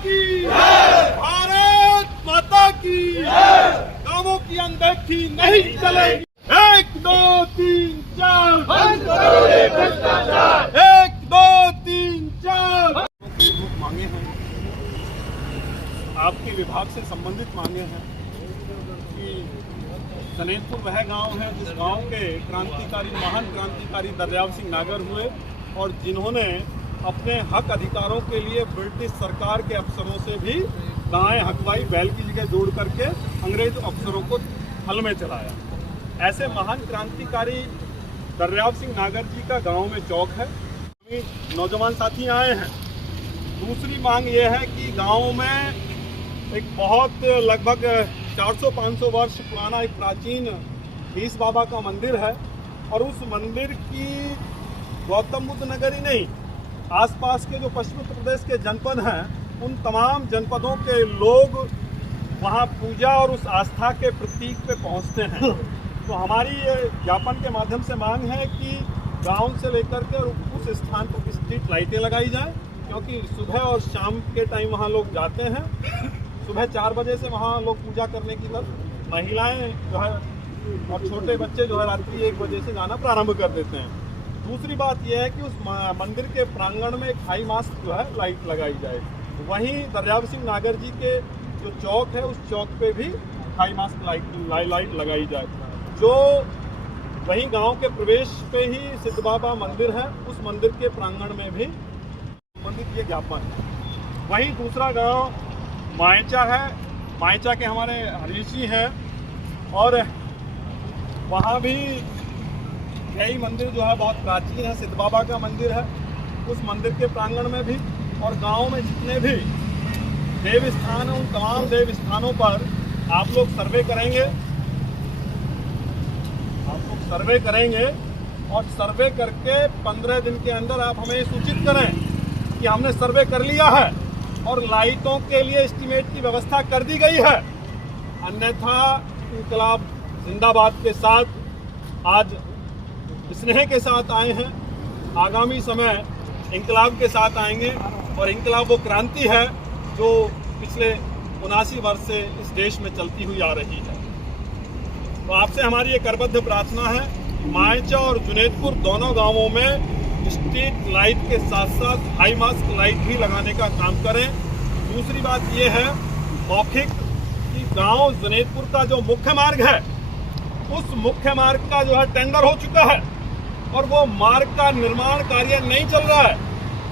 की भारत माता की गांवों की अनदेखी नहीं चलेगी। 1 2 3 4 बंद करो ये भ्रष्टाचार। 1 2 3 4 मांगे हैं, आपके विभाग से संबंधित मांगे हैं कि जनेतपुर वह गांव है जिस गांव के क्रांतिकारी महान क्रांतिकारी दर्याव सिंह नागर हुए और जिन्होंने अपने हक अधिकारों के लिए ब्रिटिश सरकार के अफसरों से भी दाएं हकवाई बैल की जगह जोड़ करके अंग्रेज अफसरों को हल में चलाया। ऐसे महान क्रांतिकारी दर्याव सिंह नागर जी का गांव में चौक है। नौजवान साथी आए हैं। दूसरी मांग ये है कि गांव में एक बहुत लगभग 400-500 वर्ष पुराना एक प्राचीन भीस बाबा का मंदिर है और उस मंदिर की गौतम बुद्ध नगर ही नहीं, आसपास के जो पश्चिम उत्तर प्रदेश के जनपद हैं उन तमाम जनपदों के लोग वहां पूजा और उस आस्था के प्रतीक पे पहुंचते हैं। तो हमारी ये ज्ञापन के माध्यम से मांग है कि गांव से लेकर के उस स्थान पर स्ट्रीट लाइटें लगाई जाएं, क्योंकि सुबह और शाम के टाइम वहां लोग जाते हैं। सुबह 4 बजे से वहाँ लोग पूजा करने की तरफ, महिलाएं जो है और छोटे बच्चे जो है रात्रि 1 बजे से जाना प्रारंभ कर देते हैं। दूसरी बात यह है कि उस मंदिर के प्रांगण में एक हाई मास्क जो है लाइट लगाई जाए। वहीं दर्याव सिंह नागर जी के जो चौक है उस चौक पे भी हाई मास्क लाइट लगाई जाए। जो वहीं गांव के प्रवेश पे ही सिद्ध बाबा मंदिर है, उस मंदिर के प्रांगण में भी संबंधित ये ज्ञापन है। वहीं दूसरा गाँव मायचा है। मायचा के हमारे हरीश जी हैं और वहाँ भी यही मंदिर जो है बहुत प्राचीन है, सिद्ध बाबा का मंदिर है। उस मंदिर के प्रांगण में भी और गांव में जितने भी देव स्थान हैं उन तमाम देव स्थानों पर आप लोग सर्वे करेंगे और सर्वे करके 15 दिन के अंदर आप हमें सूचित करें कि हमने सर्वे कर लिया है और लाइटों के लिए एस्टीमेट की व्यवस्था कर दी गई है। अन्यथा इंकलाब जिंदाबाद के साथ आज स्नेह के साथ आए हैं, आगामी समय इंकलाब के साथ आएंगे और इंकलाब वो क्रांति है जो पिछले 79 वर्ष से इस देश में चलती हुई आ रही है। तो आपसे हमारी ये करबद्ध प्रार्थना है, मायचा और जुनेदपुर दोनों गांवों में स्ट्रीट लाइट के साथ साथ हाई मास्क लाइट भी लगाने का काम करें। दूसरी बात यह है मौखिक कि गांव जुनेदपुर का जो मुख्य मार्ग है उस मुख्य मार्ग का जो है टेंडर हो चुका है और वो मार्ग का निर्माण कार्य नहीं चल रहा है।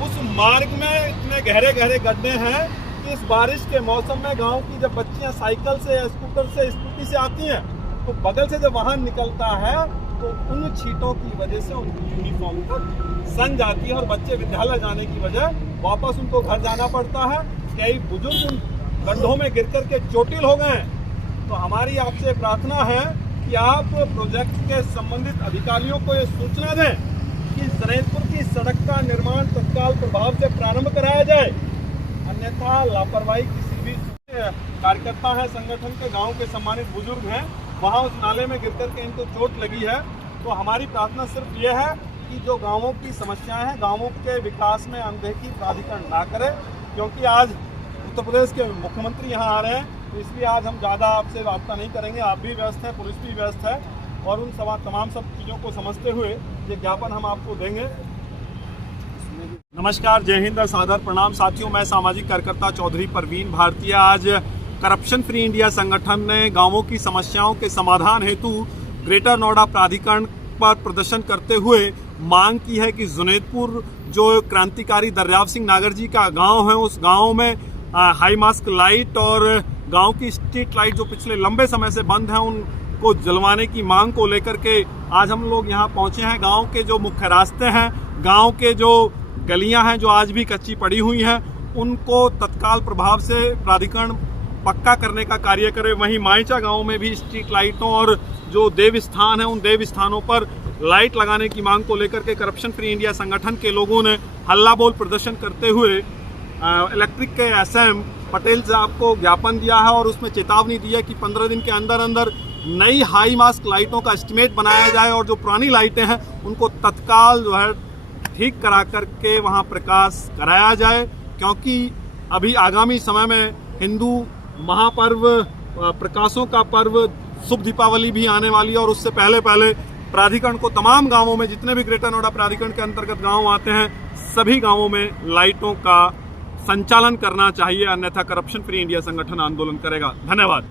उस मार्ग में इतने गहरे गहरे गड्ढे हैं कि इस बारिश के मौसम में गांव की जब बच्चियां साइकिल से स्कूटर से स्कूटी से आती हैं तो बगल से जब वाहन निकलता है तो उन छींटों की वजह से उनकी यूनिफॉर्म पर सन जाती है और बच्चे विद्यालय जाने की वजह वापस उनको घर जाना पड़ता है। कई बुजुर्ग उन गड्ढों में गिर कर के चोटिल हो गए हैं। तो हमारी आपसे प्रार्थना है कि आप प्रोजेक्ट के संबंधित अधिकारियों को ये सूचना दें कि जनेतपुर की सड़क का निर्माण तत्काल प्रभाव से प्रारंभ कराया जाए, अन्यथा लापरवाही किसी भी कार्यकर्ता है संगठन के, गांव के सम्मानित बुजुर्ग हैं, वहां उस नाले में गिर कर के इनको चोट लगी है। तो हमारी प्रार्थना सिर्फ ये है कि जो गांवों की समस्याएं हैं, गांवों के विकास में अनदेखी प्राधिकरण ना करे, क्योंकि आज उत्तर प्रदेश के मुख्यमंत्री यहाँ आ रहे हैं, तो इसलिए आज हम ज़्यादा आपसे वार्ता नहीं करेंगे। आप भी व्यस्त हैं, पुलिस भी व्यस्त है और उन तमाम सब चीज़ों को समझते हुए ये ज्ञापन हम आपको देंगे। नमस्कार, जय हिंद, सादर प्रणाम साथियों। मैं सामाजिक कार्यकर्ता चौधरी परवीन भारतीय। आज करप्शन फ्री इंडिया संगठन ने गांवों की समस्याओं के समाधान हेतु ग्रेटर नोएडा प्राधिकरण पर प्रदर्शन करते हुए मांग की है कि जुनेदपुर जो क्रांतिकारी दर्याव सिंह नागर जी का गांव है उस गांव में हाई मास्क लाइट और गांव की स्ट्रीट लाइट जो पिछले लंबे समय से बंद हैं उनको जलवाने की मांग को लेकर के आज हम लोग यहाँ पहुँचे हैं। गाँव के जो मुख्य रास्ते हैं, गाँव के जो गलियाँ हैं जो आज भी कच्ची पड़ी हुई हैं, उनको तत्काल प्रभाव से प्राधिकरण पक्का करने का कार्य करे। वहीं मायचा गांव में भी स्ट्रीट लाइटों और जो देव स्थान है उन देव स्थानों पर लाइट लगाने की मांग को लेकर के करप्शन फ्री इंडिया संगठन के लोगों ने हल्ला बोल प्रदर्शन करते हुए इलेक्ट्रिक के एसएम पटेल साहब को ज्ञापन दिया है और उसमें चेतावनी दी है कि 15 दिन के अंदर अंदर नई हाई मास्क लाइटों का एस्टीमेट बनाया जाए और जो पुरानी लाइटें हैं उनको तत्काल जो है ठीक करा करके वहाँ प्रकाश कराया जाए, क्योंकि अभी आगामी समय में हिंदू महापर्व, प्रकाशों का पर्व, शुभ दीपावली भी आने वाली है और उससे पहले पहले प्राधिकरण को तमाम गांवों में, जितने भी ग्रेटर नोएडा प्राधिकरण के अंतर्गत गांव आते हैं, सभी गांवों में लाइटों का संचालन करना चाहिए, अन्यथा करप्शन फ्री इंडिया संगठन आंदोलन करेगा। धन्यवाद।